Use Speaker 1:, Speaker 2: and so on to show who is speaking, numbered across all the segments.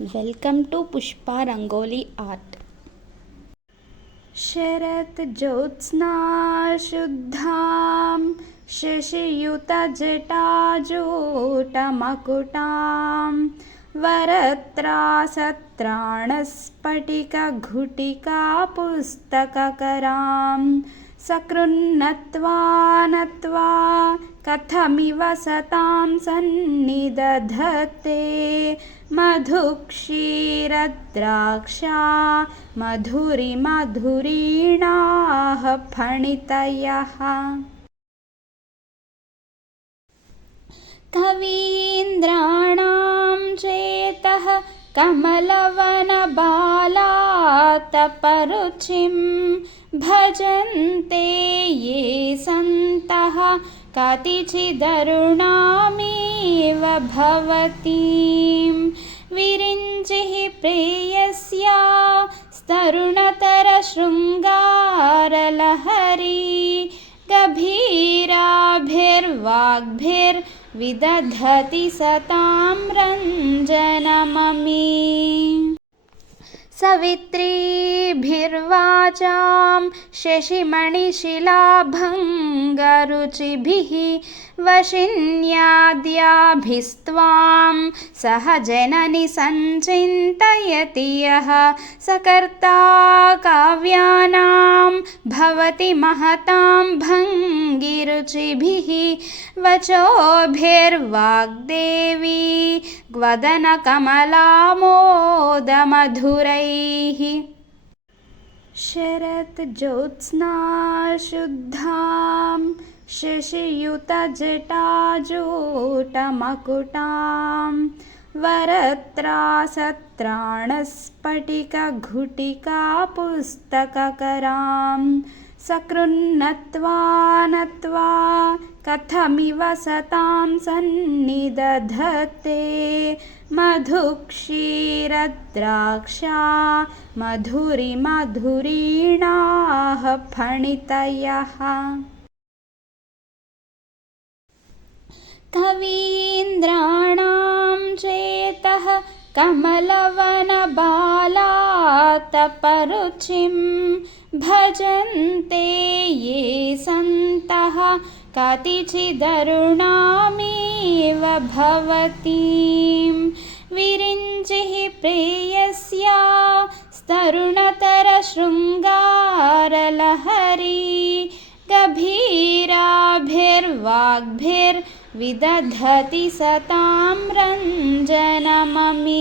Speaker 1: Welcome to Pushpa rangoli art शरज्योत्स्ना शुद्धां शशियुतजटाजूटमकुटां वरत्रासत्राणस्फटिकघुटिका पुस्तककरां सकृन्नत्वा नत्वा कथमिव सतां सन्निदधते मधुक्षीरद्राक्षा मधुरिमधुरीणाः फणितयः। कवीन्द्राणां चेतः कमलवनबालातपरुचिं भजन्ते ये सन्तः कतिचिदरुणामेव भवतीं। विरिञ्चिः प्रेयस्या स्तरुणतरशृङ्गारलहरी। गभीराभिर्वाग्भिर्विदधति सतां रञ्जनममी सवित्रीभिर्वाचां शशिमणिशिलाभङ्गरुचिभिः वशिन्याद्याभिस्त्वां सह जननि सञ्चिन्तयति यः सकर्ता काव्यानां भवति महतां भङ्गिरुचिभिः वचोभिर्वाग्देवी ग्वदनकमलामोदमधुरैः शरज्योत्स्ना शुद्धां शशियुतजटाजूटमकुटां वरत्रासत्राणस्फटिकघुटिका पुस्तककरां सकृन्नत्वा नत्वा कथमिव सतां सन्निदधते। मधुक्षीरद्राक्षा मधुरिमधुरीणाः फणितयः कवीन्द्राणां चेतः कमलवनबालातपरुचिं भजन्ते ये सन्तः कतिचिदरुणामेव भवतीं। विरिञ्चिः प्रेयस्या स्तरुणतरशृङ्गारलहरी गभीराभिर्वाग्भिर्विदधति सतां रञ्जनममी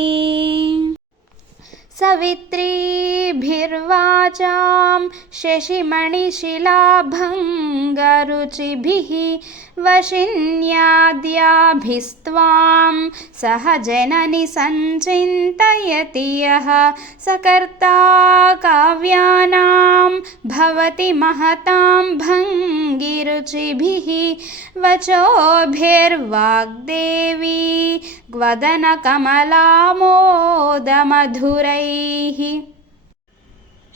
Speaker 1: सवित्रीभिर्वाचां शशिमणिशिलाभङ्गरुचिभिः वशिन्याद्याभिस्त्वां सह जननि सञ्चिन्तयति यः। सकर्ता काव्यानां भवति महतां भङ्गिरुचिभिः। वचोभिर्वाग्देवी ग्वदनकमलामोदमधुरैः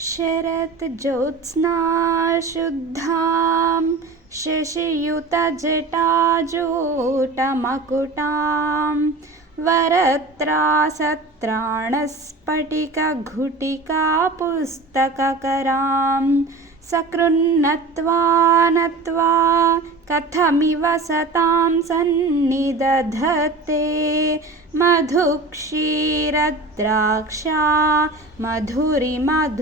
Speaker 1: शरज्योत्स्ना शुद्धां शशियुतजटाजूटमकुटां वरत्रासत्राणस्फटिकघुटिका पुस्तककरां सकृन्नत्वा नत्वा कथमिव सतां सन्निदधते मधुक्षीरद्राक्षा मधुरिमधुरीणाः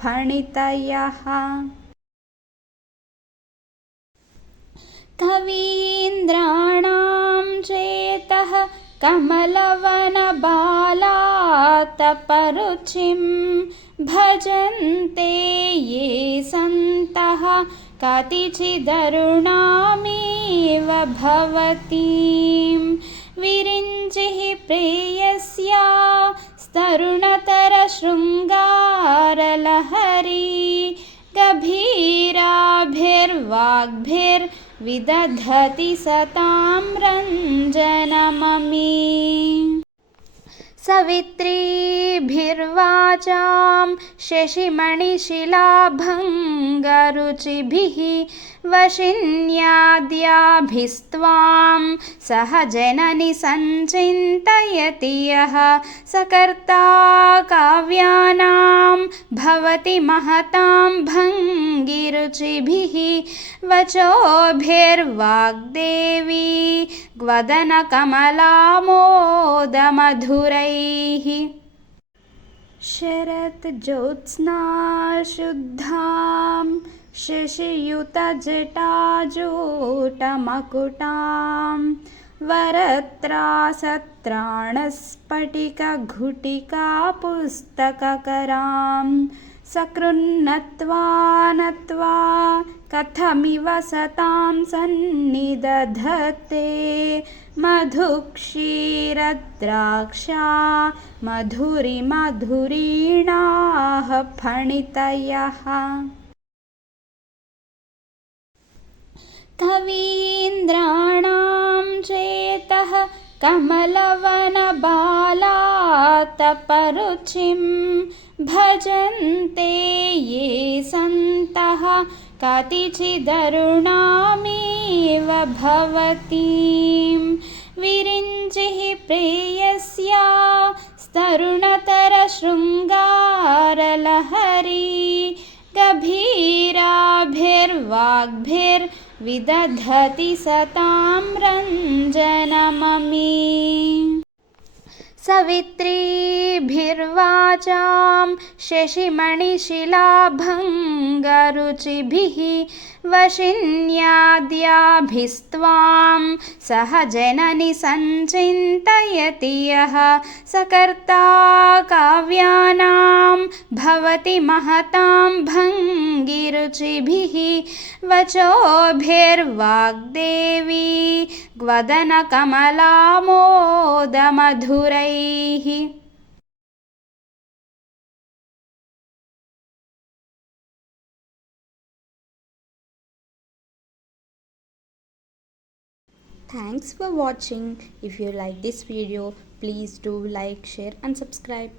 Speaker 1: फणितयः। कवीन्द्राणां चेतः कमलवनबालातपरुचिं भजन्ते ये सन्तः कतिचिदरुणामेव भवतीं। विरिञ्चिः प्रेयस्या स्तरुणतरशृङ्गारलहरी। गभीराभिर्वाग्भिर्विदधति सतां रञ्जनममी। सवित्री सवित्रीभिर्वाचां शशिमणिशिलाभङ्गरुचिभिः वशिन्याद्याभिस्त्वां सह जननि सञ्चिन्तयति यः सकर्ता काव्यानां भवति महतां भङ्गिरुचिभिः वचोभिर्वाग्देवी ग्वदनकमलामोदमधुरैः शरज्योत्स्नाशुद्धां शशियुतजटाजूटमकुटां वरत्रासत्राणस्फटिकघुटिकापुस्तककरां सकृन्नत्वा नत्वा कथमिव सतां सन्निदधते मधुक्षीरद्राक्षा मधुरिमधुरीणाः फणितयः। कवीन्द्राणां चेतः कमलवनबालातपरुचिं भजन्ते ये सन्तः कतिचिदरुणामेव भवतीं। विरिञ्चिः प्रेयस्या स्तरुणतरशृङ्गारलहरी। गभीराभिर्वाग्भिर्विदधति सतां रञ्जनममी सवित्रीभिर्वाचां शशिमणिशिलाभङ्गरुचिभिः वशिन्याद्याभिस्त्वां सह जननि सञ्चिन्तयति यः सकर्ता काव्यानां भवति महतां भङ्गिरुचिभिः वचोभिर्वाग्देवी ग्वदनकमलामोदमधुरैः
Speaker 2: Thanks for watching. If you like this video, please do like, share and subscribe.